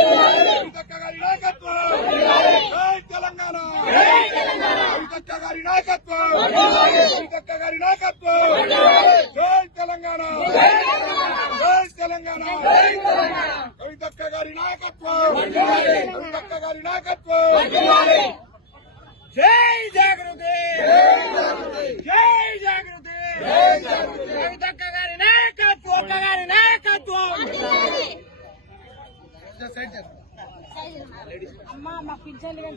కవితక్క గారి నాయకత్వం, జై తెలంగాణ, కవితక్క గారి నాయకత్వం, కవితక్క గారి నాయకత్వం, జై తెలంగాణ, జై తెలంగాణ, కవితక్క గారి నాయకత్వం, కవితక్క గారి నాయకత్వం, జై జాగృతి, జై జాగృతి, కవితక్క గారి నాయకత్వం, గారి నాయకత్వం. అమ్మా మా పింఛన్లు మేము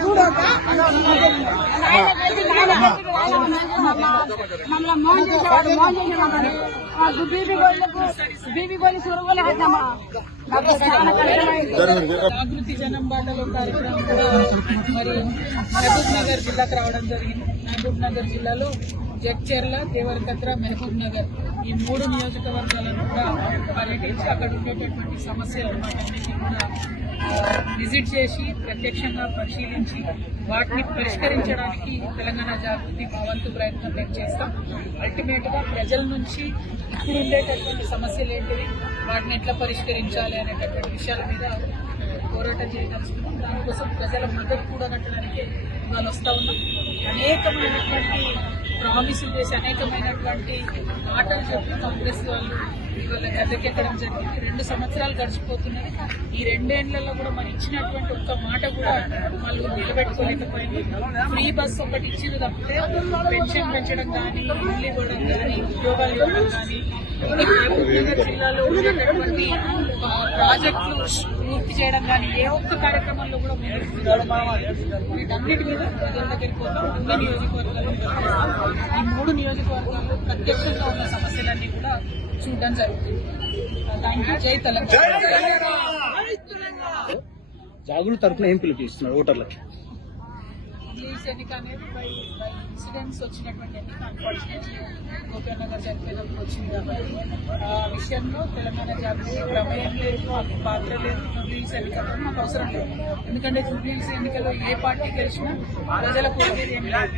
చూడక మమ్మల్ని మోహన్ చేసేవాడు మోహన్ చేసేవాడు బీబీ గోళీ సురగోలే అవుతామా. జాగృతి జనం బాటలో కార్యక్రమం కూడా మరి మహబూబ్ నగర్ జిల్లాకు రావడం జరిగింది. మహబూబ్ నగర్ జిల్లాలో జడ్చర్ల, దేవరకద్ర, మహబూబ్ నగర్ ఈ 3 నియోజకవర్గాలను కూడా పర్యటించి అక్కడ ఉండేటటువంటి సమస్యలు వాటన్నిటిని కూడా విజిట్ చేసి ప్రత్యక్షంగా పరిశీలించి వాటిని పరిష్కరించడానికి తెలంగాణ జాగృతి మా వంతు ప్రయత్నం మేము చేస్తాం. అల్టిమేట్ గా ప్రజల నుంచి ఇప్పుడు ఉండేటటువంటి సమస్యలు ఏంటివి, వాటిని ఎట్లా పరిష్కరించాలి అనేటటువంటి విషయాల మీద పోరాటం చేయదలుచుకున్నాం. దానికోసం ప్రజల మద్దతు కూడా కట్టడానికి ఇవాళ వస్తా ఉన్నాం. అనేకమైనటువంటి ప్రామిసులు చేసి అనేకమైనటువంటి మాటలు చెప్పి కాంగ్రెస్ వాళ్ళు ఇవాళ గద్దెకెక్కడం జరిగింది. 2 సంవత్సరాలు గడిచిపోతున్నాయి. ఈ 2 ఏళ్లలో కూడా మనం ఇచ్చినటువంటి ఒక్క మాట కూడా వాళ్ళు నిలబెట్టుకోలేకపోయింది. ఫ్రీ బస్ ఒకటి ఇచ్చింది తప్పితే పెన్షన్ పెంచడం కానీ, ఇల్లు ఇవ్వడం కానీ, ఉద్యోగాలు ఇవ్వడం కానీ, మహబూబ్ నగర్ జిల్లాలో ఉండేటటువంటి ప్రాజెక్టులు పూర్తి చేయడం కానీ ఏ ఒక్క కార్యక్రమంలో కూడా వీటన్నిటి మీద ప్రజల దగ్గరికి పోతాం. అన్ని నియోజకవర్గాలు ఈ 3 నియోజకవర్గాల్లో ప్రత్యక్షంగా ఉన్న సమస్యలన్నీ కూడా చూడడం జరుగుతుంది. Thank you. జై తెలంగాణ. జాగృతి తరఫున ఏం పిలుపునిస్తున్నారు ఓటర్లకి? రిలీజ్ ఎన్నిక అనేది బై ఇన్సిడెంట్స్ వచ్చినటువంటి ఎన్నిక. అన్ఫార్చునేట్లీ గోపీనాథ్ నగర్ చనిపోయినప్పుడు వచ్చింది కాబట్టి ఆ విషయంలో తెలంగాణ జాగృతి ప్రమేయం లేదు, మాకు పాత్ర లేదు. జూబ్లీహిల్స్ ఎన్నికల్లో మాకు అవసరం లేదు. ఎందుకంటే జూబ్లీహిల్స్ ఎన్నికల్లో ఏ పార్టీ గెలిచినా ప్రజలకు వచ్చేది ఏం లేదు.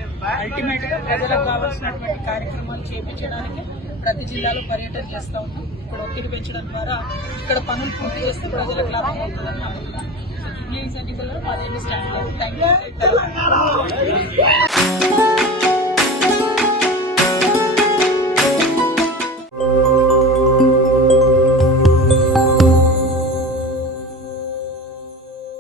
అల్టిమేట్ గా ప్రజలకు కావాల్సినటువంటి కార్యక్రమాలు చేపించడానికి ప్రతి జిల్లాలో పర్యటన చేస్తూ ఉంటాం. ఇక్కడ ఒత్తిడి పెంచడం ద్వారా ఇక్కడ పనులు పూర్తి చేస్తే ప్రజలకు లాభం అవుతుందని నమ్ముతున్నాం. జూబ్లీహిల్స్ ఎన్నికల్లో మాదేమి స్టాండ్ లేదు. Thank you.